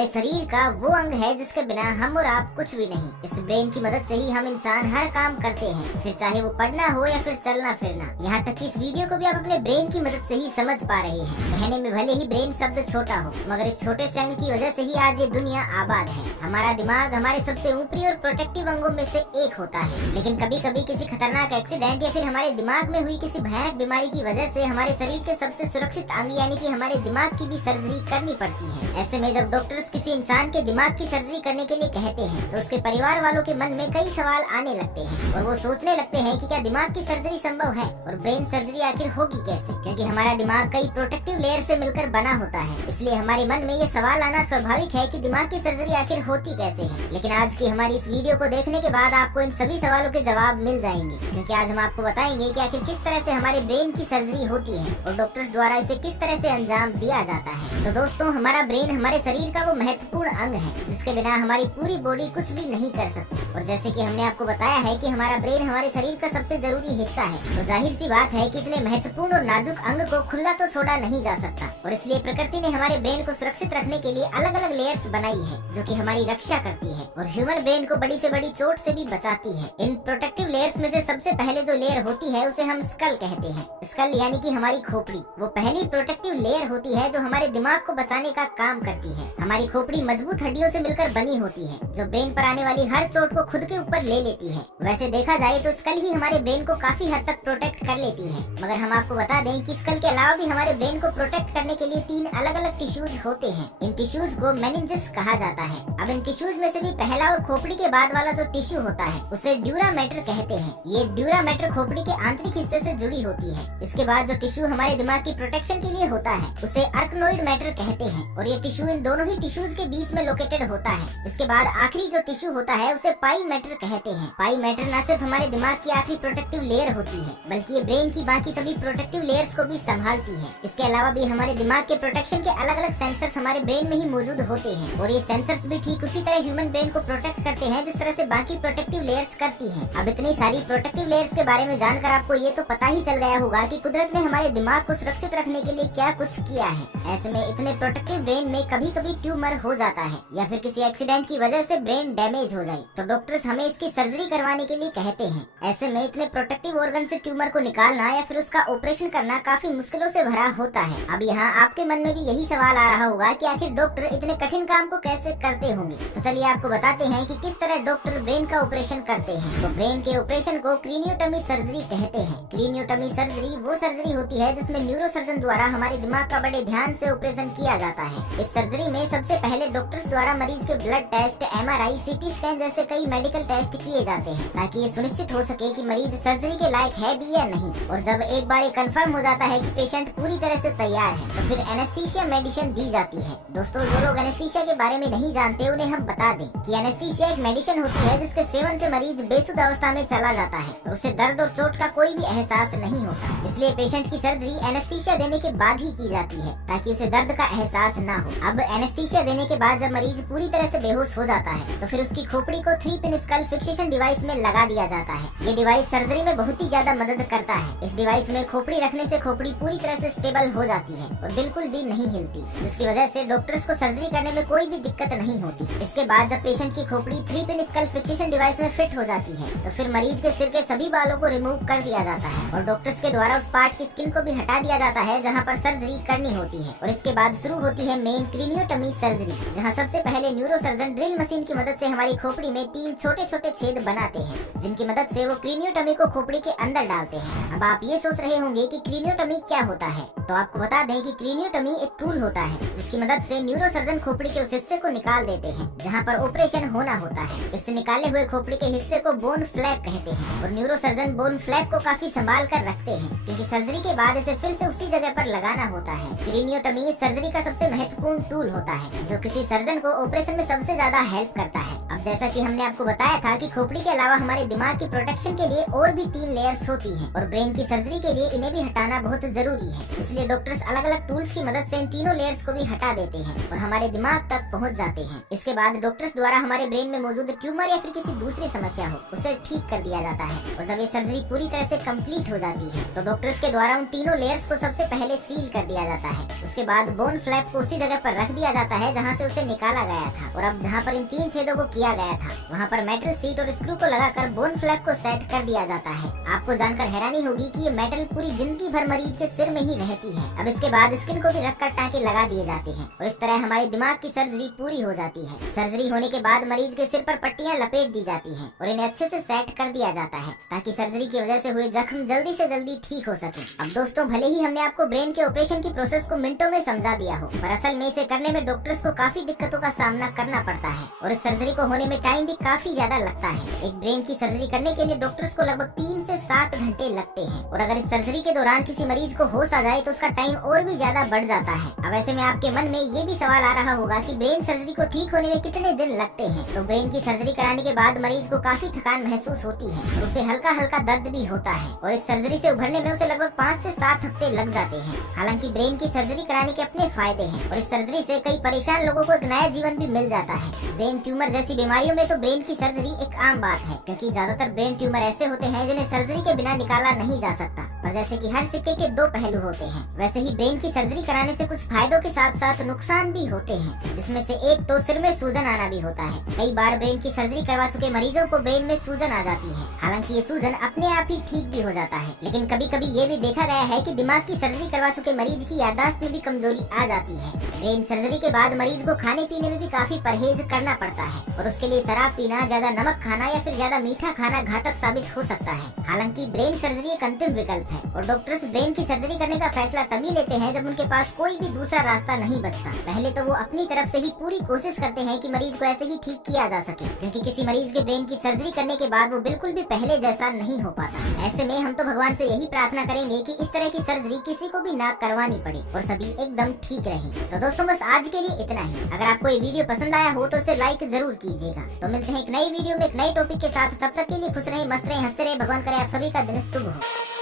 हमारे शरीर का वो अंग है जिसके बिना हम और आप कुछ भी नहीं। इस ब्रेन की मदद से ही हम इंसान हर काम करते हैं, फिर चाहे वो पढ़ना हो या फिर चलना फिरना। यहाँ तक कि इस वीडियो को भी आप अपने ब्रेन की मदद से ही समझ पा रहे हैं। कहने में भले ही ब्रेन शब्द छोटा हो, मगर इस छोटे से अंग की वजह से ही आज ये दुनिया आबाद है। हमारा दिमाग हमारे सबसे ऊपरी और प्रोटेक्टिव अंगों में से एक होता है, लेकिन कभी कभी किसी खतरनाक एक्सीडेंट या फिर हमारे दिमाग में हुई किसी भयानक बीमारी की वजह से हमारे शरीर के सबसे सुरक्षित अंग यानी कि हमारे दिमाग की भी सर्जरी करनी पड़ती है। ऐसे में जब डॉक्टर्स किसी इंसान के दिमाग की सर्जरी करने के लिए कहते हैं तो उसके परिवार वालों के मन में कई सवाल आने लगते हैं और वो सोचने लगते हैं कि क्या दिमाग की सर्जरी संभव है और ब्रेन सर्जरी आखिर होगी कैसे, क्योंकि हमारा दिमाग कई प्रोटेक्टिव लेयर से मिलकर बना होता है। इसलिए हमारे मन में ये सवाल आना स्वाभाविक है कि दिमाग की सर्जरी आखिर होती कैसे है। लेकिन आज की हमारी इस वीडियो को देखने के बाद आपको इन सभी सवालों के जवाब मिल जाएंगे, क्योंकि आज हम आपको बताएंगे कि आखिर किस तरह से हमारे ब्रेन की सर्जरी होती है और डॉक्टर्स द्वारा इसे किस तरह से अंजाम दिया जाता है। तो दोस्तों, हमारा ब्रेन हमारे शरीर का वो महत्वपूर्ण अंग है जिसके बिना हमारी पूरी बॉडी कुछ भी नहीं कर सकती। और जैसे कि हमने आपको बताया है कि हमारा ब्रेन हमारे शरीर का सबसे जरूरी हिस्सा है, तो जाहिर सी बात है कि इतने महत्वपूर्ण और नाजुक अंग को खुला तो छोड़ा नहीं जा सकता। और इसलिए प्रकृति ने हमारे ब्रेन को सुरक्षित रखने के लिए अलग अलग लेयर्स बनाई है जो कि हमारी रक्षा करती है और ह्यूमन ब्रेन को बड़ी से बड़ी चोट से भी बचाती है। इन प्रोटेक्टिव लेयर्स में से सबसे पहले जो लेयर होती है उसे हम स्कल कहते हैं। स्कल यानी कि हमारी खोपड़ी वो पहली प्रोटेक्टिव लेयर होती है जो हमारे दिमाग को बचाने का काम करती है। हमारी खोपड़ी मजबूत हड्डियों से मिलकर बनी होती है जो ब्रेन पर आने वाली हर चोट को खुद के ऊपर ले लेती है। वैसे देखा जाए तो स्कल ही हमारे ब्रेन को काफी हद तक प्रोटेक्ट कर लेती है, मगर हम आपको बता दें कि स्कल के अलावा भी हमारे ब्रेन को प्रोटेक्ट करने के लिए 3 अलग अलग टिश्यूज होते हैं। इन टिश्यूज को मेनिंजेस कहा जाता है। अब इन टिश्यूज में से भी पहला और खोपड़ी के बाद वाला जो टिश्यू होता है उसे ड्यूरा मैटर कहते हैं। ये ड्यूरा मैटर खोपड़ी के आंतरिक हिस्से से जुड़ी होती है। इसके बाद जो टिश्यू हमारे दिमाग की प्रोटेक्शन के लिए होता है उसे अर्कनोइड मैटर कहते हैं और ये टिश्यू इन दोनों ही टिश्यूज के बीच में लोकेटेड होता है। इसके बाद आखिरी जो टिश्यू होता है उसे पाई मैटर कहते हैं। पाई मैटर न सिर्फ हमारे दिमाग की आखिरी प्रोटेक्टिव लेयर होती है बल्कि ये ब्रेन की बाकी सभी प्रोटेक्टिव लेयर्स को भी संभालती है। इसके अलावा भी हमारे दिमाग के प्रोटेक्शन के अलग अलग सेंसर्स हमारे ब्रेन में ही मौजूद होते हैं और ये सेंसर्स भी ठीक उसी तरह ह्यूमन ब्रेन को प्रोटेक्ट करते हैं जिस तरह से बाकी प्रोटेक्टिव लेयर्स करती हैं। अब इतनी सारी प्रोटेक्टिव लेयर्स के बारे में जानकर आपको ये तो पता ही चल गया होगा कि कुदरत ने हमारे दिमाग को सुरक्षित रखने के लिए क्या कुछ किया है। ऐसे में इतने प्रोटेक्टिव ब्रेन में कभी कभी ट्यूमर हो जाता है या फिर किसी एक्सीडेंट की वजह से ब्रेन डैमेज हो जाए तो डॉक्टर्स हमें इसकी सर्जरी करवाने के लिए कहते हैं। ऐसे में इतने प्रोटेक्टिव ऑर्गन से ट्यूमर को निकालना या फिर उसका ऑपरेशन करना काफी मुश्किलों से भरा होता है। अब यहाँ आपके मन में भी यही सवाल आ रहा होगा कि आखिर डॉक्टर इतने कठिन काम को कैसे करते होंगे। तो चलिए आपको बताते हैं कि किस तरह डॉक्टर ब्रेन का ऑपरेशन करते हैं। तो ब्रेन के ऑपरेशन को क्रीनियोटमी सर्जरी कहते हैं। क्रीनियोटमी सर्जरी वो सर्जरी होती है जिसमें न्यूरोसर्जन द्वारा हमारे दिमाग का बड़े ध्यान से ऑपरेशन किया जाता है। इस सर्जरी में सबसे पहले डॉक्टर्स द्वारा मरीज के blood test, MRI, CT scan जैसे कई मेडिकल टेस्ट किए जाते हैं ताकि ये सुनिश्चित हो सके कि मरीज सर्जरी के लायक है भी या नहीं। और जब एक बार ये कंफर्म हो जाता है कि पेशेंट पूरी तरह से तैयार है तो फिर एनेस्थीसिया मेडिसिन दी जाती है। दोस्तों, जो लोग एनेस्थीसिया के बारे में नहीं जानते उन्हें हम बता दें कि एनेस्थीसिया एक मेडिसिन होती है जिसके सेवन से मरीज बेसुध अवस्था में चला जाता है और उसे दर्द और चोट का कोई भी एहसास नहीं होता। इसलिए पेशेंट की सर्जरी एनेस्थीसिया देने के बाद ही की जाती है ताकि उसे दर्द का एहसास न हो। अब एनेस्थीसिया देने के बाद जब मरीज पूरी तरह से बेहोश हो जाता है तो फिर उसकी खोपड़ी को 3-पिन स्कल फिक्सेशन डिवाइस में लगा दिया जाता है। ये डिवाइस सर्जरी में बहुत ही ज्यादा मदद करता है। इस डिवाइस में खोपड़ी रखने से खोपड़ी पूरी तरह से स्टेबल हो जाती है और बिल्कुल भी नहीं हिलती, जिसकी वजह से डॉक्टर्स को सर्जरी करने में कोई भी दिक्कत नहीं होती। इसके बाद जब पेशेंट की खोपड़ी 3-पिन स्कल फिक्सेशन डिवाइस में फिट हो जाती है तो फिर मरीज के सिर के सभी बालों को रिमूव कर दिया जाता है और डॉक्टर्स के द्वारा उस पार्ट की स्किन को भी हटा दिया जाता है जहाँ पर सर्जरी करनी होती है। और इसके बाद शुरू होती है मेन क्रीनियोटमी सर्जरी, जहाँ सबसे पहले न्यूरोसर्जन ड्रिल मशीन की मदद से हमारी खोपड़ी में 3 छोटे छोटे छेद बनाते हैं जिनकी मदद से वो क्रीनियोटमी को खोपड़ी के अंदर डालते हैं। अब आप ये सोच रहे होंगे कि क्रीनियोटमी क्या होता है, तो आपको बता दें कि क्रीनियोटमी एक टूल होता है जिसकी मदद से न्यूरोसर्जन खोपड़ी के उस हिस्से को निकाल देते हैं जहाँ पर ऑपरेशन होना होता है। इससे निकाले हुए खोपड़ी के हिस्से को बोन फ्लैप कहते हैं और न्यूरोसर्जन बोन फ्लैप को काफी संभाल कर रखते हैं क्योंकि सर्जरी के बाद इसे फिर से उसी जगह पर लगाना होता है। क्रीनियोटमी इस सर्जरी का सबसे महत्वपूर्ण टूल होता है जो किसी सर्जन को ऑपरेशन में सबसे ज्यादा हेल्प करता है। अब जैसा कि हमने आपको बताया था कि खोपड़ी के अलावा हमारे दिमाग की प्रोटेक्शन के लिए और भी 3 लेयर्स होती हैं और ब्रेन की सर्जरी के लिए इन्हें भी हटाना बहुत जरूरी है। इसलिए लिए डॉक्टर्स अलग अलग टूल्स की मदद से इन तीनों लेयर्स को भी हटा देते हैं और हमारे दिमाग तक पहुंच जाते हैं। इसके बाद डॉक्टर्स द्वारा हमारे ब्रेन में मौजूद ट्यूमर या फिर किसी दूसरी समस्या हो उसे ठीक कर दिया जाता है। और जब ये सर्जरी पूरी तरह से कंप्लीट हो जाती है तो डॉक्टर्स के द्वारा उन तीनों लेयर्स को सबसे पहले सील कर दिया जाता है। उसके बाद बोन फ्लैप को उसी जगह पर रख दिया जाता है जहाँ से उसे निकाला गया था। और अब जहाँ पर इन 3 छेदों को किया गया था वहाँ पर मेटल सीट और स्क्रू को लगाकर बोन फ्लैप को सेट कर दिया जाता है। आपको जानकर हैरानी होगी कि ये मेटल पूरी जिंदगी भर मरीज के सिर में ही रहती है। अब इसके बाद स्किन को भी रखकर टाँके लगा दिए जाते हैं और इस तरह हमारे दिमाग की सर्जरी पूरी हो जाती है। सर्जरी होने के बाद मरीज के सिर पर पट्टियां लपेट दी जाती हैं और इन्हें अच्छे से सेट कर दिया जाता है ताकि सर्जरी की वजह से हुए जख्म जल्दी से जल्दी ठीक हो सके। अब दोस्तों, भले ही हमने आपको ब्रेन के ऑपरेशन की प्रोसेस को मिनटों में समझा दिया हो, पर असल में इसे करने में डॉक्टर्स को काफी दिक्कतों का सामना करना पड़ता है और इस सर्जरी को होने में टाइम भी काफी ज्यादा लगता है। एक ब्रेन की सर्जरी करने के लिए डॉक्टर्स को लगभग 3 से 7 घंटे लगते हैं और अगर इस सर्जरी के दौरान किसी मरीज को होश आ जाए तो उसका टाइम और भी ज्यादा बढ़ जाता है। अब ऐसे में आपके मन में ये भी सवाल आ रहा होगा कि ब्रेन सर्जरी को ठीक होने में कितने दिन लगते हैं। तो ब्रेन की सर्जरी कराने के बाद मरीज को काफी थकान महसूस होती है और उसे हल्का हल्का दर्द भी होता है और इस सर्जरी से उभरने में उसे लगभग 5 से 7 हफ्ते लग जाते हैं। हालांकि ब्रेन की सर्जरी कराने के अपने फायदे हैं और इस सर्जरी से कई परेशान लोगों को एक नया जीवन भी मिल जाता है। ब्रेन ट्यूमर जैसी बीमारियों में तो ब्रेन की सर्जरी एक आम बात है, क्योंकि ज्यादातर ब्रेन ट्यूमर ऐसे होते हैं जिन्हें सर्जरी के बिना निकाला नहीं जा सकता। पर जैसे कि हर सिक्के के 2 पहलू होते हैं, वैसे ही ब्रेन की सर्जरी कराने से कुछ फायदों के साथ साथ नुकसान भी होते हैं, जिसमें से एक तो सिर में सूजन आना भी होता है। कई बार ब्रेन की सर्जरी करवा चुके मरीजों को ब्रेन में सूजन आ जाती है। हालांकि ये सूजन अपने आप ही ठीक भी हो जाता है, लेकिन कभी कभी ये भी देखा गया है कि दिमाग की सर्जरी करवा चुके मरीज की याददाश्त में भी कमजोरी आ जाती है। ब्रेन सर्जरी के बाद मरीज को खाने पीने में भी काफी परहेज करना पड़ता है और उसके लिए शराब पीना, ज्यादा नमक खाना या फिर ज्यादा मीठा खाना घातक साबित हो सकता है। हालांकि ब्रेन सर्जरी एक अंतिम विकल्प है और डॉक्टर्स ब्रेन की सर्जरी करने का फैसला तभी लेते हैं जब उनके पास कोई भी दूसरा रास्ता नहीं बचता। पहले तो वो अपनी तरफ से ही पूरी कोशिश करते हैं कि मरीज को ऐसे ही ठीक किया जा सके, क्योंकि किसी मरीज के ब्रेन की सर्जरी करने के बाद वो बिल्कुल भी पहले जैसा नहीं हो पाता। ऐसे में हम तो भगवान से यही प्रार्थना करेंगे कि इस तरह की सर्जरी किसी को भी ना करवानी पड़े और सभी एकदम ठीक रहे। तो दोस्तों, बस आज के लिए इतना ही। अगर आपको ये वीडियो पसंद आया हो तो इसे लाइक जरूर कीजिएगा। तो मिलते हैं एक नई वीडियो में एक नए टॉपिक के साथ। तब तक के लिए खुश रहे, मस्त रहे, हंसते रहे। भगवान करे आप सभी का दिन शुभ हो।